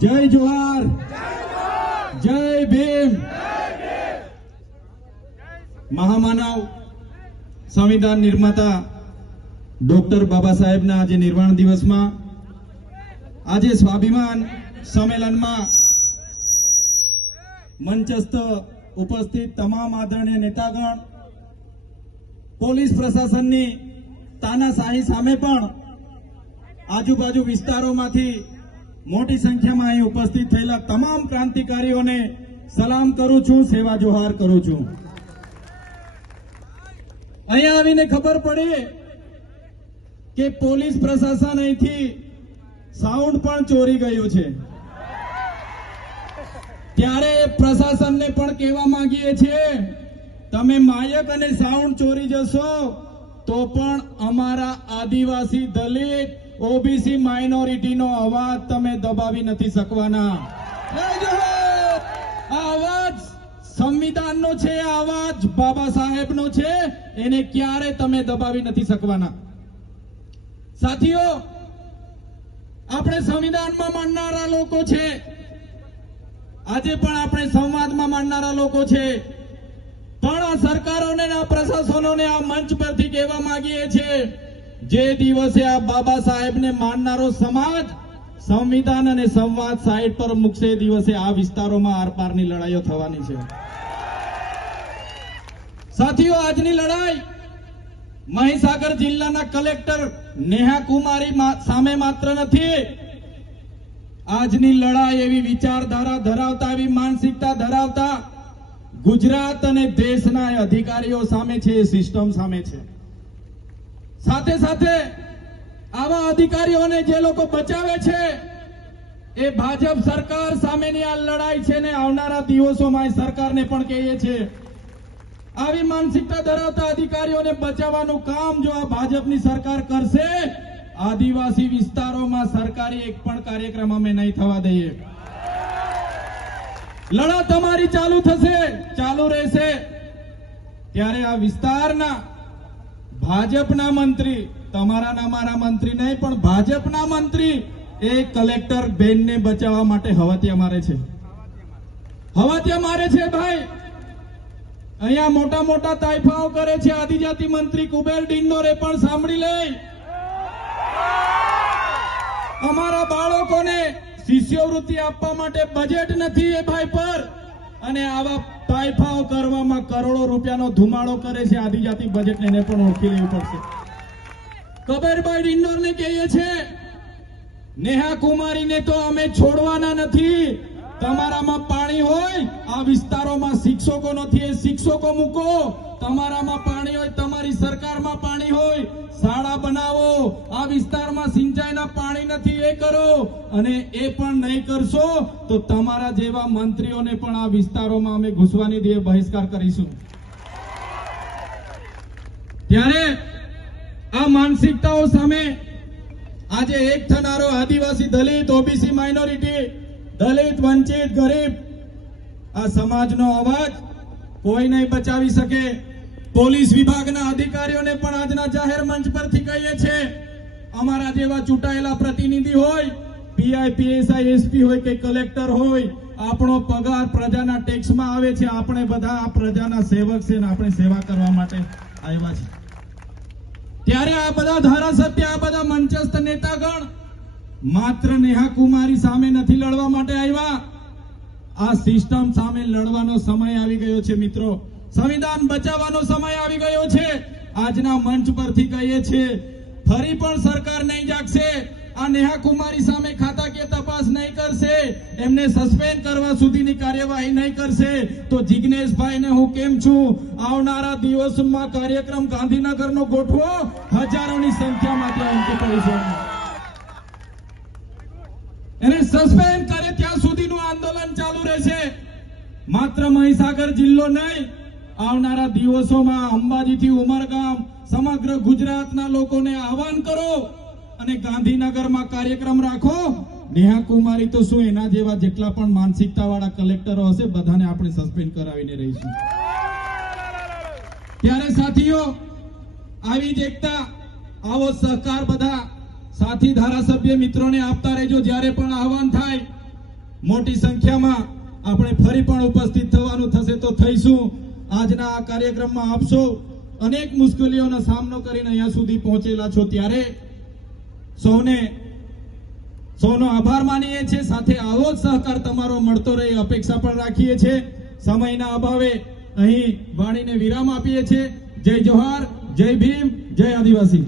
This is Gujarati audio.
જય જોહાર, જય ભીમ. મહામાનવ સંવિધાન નિર્માતા ડોક્ટર બાબા સાહેબના આજે નિર્વાણ દિવસમાં આજે સ્વાભિમાન સંમેલનમાં મંચસ્થ ઉપસ્થિત તમામ આદરણીય નેતાગણ, પોલીસ પ્રશાસનની તાનાશાહી સામે પણ આજુબાજુ વિસ્તારોમાંથી મોટી સંખ્યામાં અહીં ઉપસ્થિત થયેલા તમામ ક્રાંતિકારીઓને સલામ કરું છું, સેવા જોહાર કરું છું. અહીંયા આવીને ખબર પડી કે પોલીસ પ્રશાસન અહીંથી સાઉન્ડ પણ ચોરી ગયું છે. ત્યારે પ્રશાસનને પણ કહેવા માંગીએ છીએ, તમે માયક અને સાઉન્ડ ચોરી જશો તો પણ અમારા આદિવાસી, દલિત, ઓબીસી માઇનોરિટીનો અવાજ તમે દબાવી નથી શકવાના. આ અવાજ સંવિધાનનો છે, આ અવાજ બાબા સાહેબનો છે, એને ક્યારે તમે દબાવી નથી શકવાના. સાથીઓ, આપણે સંવિધાનમાં માનનારા લોકો છે, આજે પણ આપણે સંવાદમાં માનનારા લોકો છે, પણ આ સરકારોને આ પ્રશાસનોને આ મંચ પરથી કહેવા માંગીએ છીએ, જે દિવસે આ બાબા સાહેબને માનનારો સમાજ સંવિધાન અને સંવાદ સાઈડ પર મૂકશે, દિવસે આ વિસ્તારોમાં આરપારની લડાઈઓ થવાની છે. સાથીઓ, આજની લડાઈ મહીસાગર જિલ્લાના કલેક્ટર નેહા કુમારી સામે માત્ર નથી. આજની લડાઈ એવી વિચારધારા ધરાવતા, એવી માનસિકતા ધરાવતા ગુજરાત અને દેશના અધિકારીઓ સામે છે, સિસ્ટમ સામે છે. સાથે સાથે આવા અધિકારીઓને જે લોકો બચાવે છે એ ભાજપ સરકાર સામેની આ લડાઈ છે ને આવનારા દિવસોમાં સરકારને પણ કહીએ છીએ, આવી માનસિકતા ધરાવતા અધિકારીઓને બચાવવાનું કામ જો આ ભાજપની સરકાર કરશે, આદિવાસી વિસ્તારોમાં સરકારી એક પણ કાર્યક્રમ અમે નહીં થવા દઈએ. લડત અમારી ચાલુ થશે, ચાલુ રહેશે. ત્યારે આ વિસ્તારના ભાજપના મંત્રી, તમારા ના મારા મંત્રી નહીં, પણ ભાજપના મંત્રી એ કલેક્ટર બેનને બચાવવા માટે હવાતિયા મારે છે, હવાતિયા મારે છે. ભાઈ, અહીંયા મોટા મોટા તાઇફાઓ કરે છે. આદિજાતિ મંત્રી કુબેર ડિંડોરે પણ સાંભળી લે, અમારા બાળકોને શિષ્યવૃત્તિ આપવા માટે બજેટ નથી એ ભાઈ પર, અને આવા તાઇફાઓ કરવામાં કરોડો રૂપિયાનો ધુમાડો કરે છે. આદિજાતિ બજેટ એને પણ ઓળખી લેવું પડશે. કબીરભાઈ ડિંડોરને કહીએ છે, નેહા કુમારીને તો અમે છોડવાના નથી. તમારામાં પાણી હોય, આ વિસ્તારોમાં શિક્ષકો નથી, એ શિક્ષકો મૂકો. તમારામાં પાણી હોય, તમારી સરકારમાં પાણી હોય, શાળા બનાવો. આ વિસ્તારમાં સિંચાઈના પાણી નથી, એ કરો. અને એ પણ નહીં કરશો તો તમારા જેવા મંત્રીઓને પણ આ વિસ્તારોમાં અમે ઘૂસવાની દે બહિષ્કાર કરીશું. ત્યારે આ માનસિકતાઓ સામે આજે એક થનારો આદિવાસી, દલિત, ઓબીસી માઇનોરિટી, દલિત, વંચિત, ગરીબ, આ સમાજનો અવાજ કોઈ નહીં બચાવી શકે. પોલીસ વિભાગના અધિકારીઓને પણ આજના જાહેર મંચ પરથી કહીએ છીએ, અમારા જેવા ચૂંટાયેલા પ્રતિનિધિ હોય, પીઆઈ, પીએસઆઈ, એસપી હોય કે કલેક્ટર હોય, આપણો પગાર પ્રજાના ટેક્સમાં આવે છે. આપણે બધા આ પ્રજાના સેવક છે ને આપણે સેવા કરવા માટે આવ્યા છે. ત્યારે આ બધા ધારાસભ્ય, આ બધા મંચસ્થ નેતાગણ માત્ર નેહા કુમારી સામે નથી લડવા માટે આવ્યા, આ સિસ્ટમ સામે લડવાનો સમય આવી ગયો છે. મિત્રો, સંવિધાન બચાવવાનો સમય આવી ગયો છે. આજના મંચ પરથી કહીએ છીએ, ફરી પણ સરકાર નહીં જાગશે, આ નેહા કુમારી સામે ખાતાકીય તપાસ નહીં કરશે, એમને સસ્પેન્ડ કરવા સુધીની કાર્યવાહી નહીં કરશે, તો જિગ્નેશભાઈને હું કેમ છું, આવનારા દિવસોમાં કાર્યક્રમ ગાંધીનગરનો ગોઠવો, હજારોની સંખ્યામાં ત્યાં ઉમટી પડીશું. એને સસ્પેન્ડ કરે ત્યાં સુધીનું આંદોલન ચાલુ રહેશે. માત્ર મહીસાગર જિલ્લો નહીં, આવનારા દિવસોમાં અંબાજીથી ઉમરગામ, સમગ્ર ગુજરાતના લોકોને આહવાન કરો અને ગાંધીનગરમાં કાર્યક્રમ રાખો. નેહા કુમારી તો શું, એના જેવા જેટલા પણ માનસિકતા વાળા કલેક્ટરો હશે, બધાને આપણે સસ્પેન્ડ કરાવીને રહીશું. ત્યારે સાથીઓ, આવી જ એકતા, આવો સહકાર બધા સાથી ધારાસભ્ય મિત્રોને આપતા રહેજો. જ્યારે પણ આહવાન થાય મોટી સંખ્યામાં આપણે ફરી પણ ઉપસ્થિત થવાનું થશે તો થઈશું. આજના આ કાર્યક્રમમાં આપ સૌ અનેક મુશ્કેલીઓનો સામનો કરીને અહીંયા સુધી પહોંચેલા છો, ત્યારે સૌનો આભાર માનીએ છીએ. સાથે આવો જ સહકાર તમારો મળતો રહે અપેક્ષા પણ રાખીએ છીએ. સમયના અભાવે અહીં વાણીને વિરામ આપીએ છીએ. જય જોહાર, જય ભીમ, જય આદિવાસી.